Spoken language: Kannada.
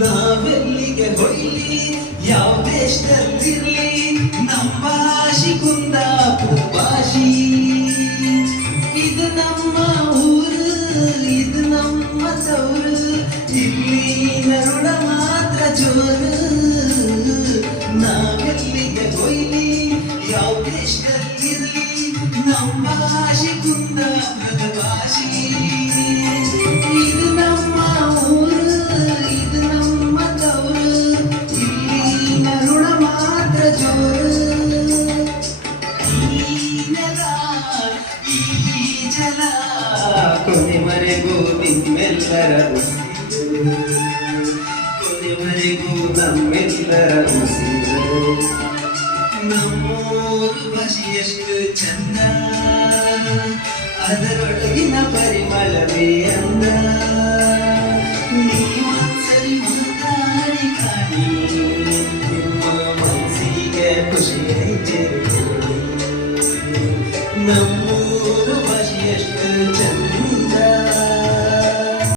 ನಾವೆಲ್ಲಿಗೆ ಹೊಯ್ಲಿ ಯಾವ ದೇಶದಲ್ಲಿರ್ಲಿ ನಮ್ಮ ಭಾಷಿ ಕುಂದಾಪುರ ಭಾಷಿ ಇದು ನಮ್ಮ ಊರು ಇದು ನಮ್ಮ ಸೌರು ಇಲ್ಲಿ ನರುಡ ಮಾತ್ರ ಜೋರು ನಾವೆಲ್ಲಿಗೆ ಹೊಯ್ಲಿ ಯಾವ ದೇಶದಲ್ಲಿರ್ಲಿ ನಮ್ಮ ಭಾಷಿ ಕುಂದಾಪುರದ ಭಾಷಿ ಇದು ನಮ್ಮ ಊರು ಇದು ನಮ್ಮ ತವರು ಇಲ್ಲಿ ನರುಣ ಮಾತ್ರ ಜೋರು ಈ ನೆಲ ಈ ಜಲ ಕೊನೆವರೆಗೂ ನಿಮ್ಮೆಲ್ಲರ ಉಸಿರು ಕೊನೆವರೆಗೂ ನಮ್ಮೆಲ್ಲರ ಉಸಿರು ನಮ್ಮೂರು ಭಾಷೆ ಎಷ್ಟು ಚಂದ ಅದರೊಳಗಿನ ಪರಿಮಳವೇ ಅಂದ ನೀವೊಂದ್ಸರಿ ಮಾತಾಡಿ ಕಾಣಿ ನಿಮ್ಮ ಮನಸ್ಸಿಗೆ ಖುಷಿ ನಮ್ಮ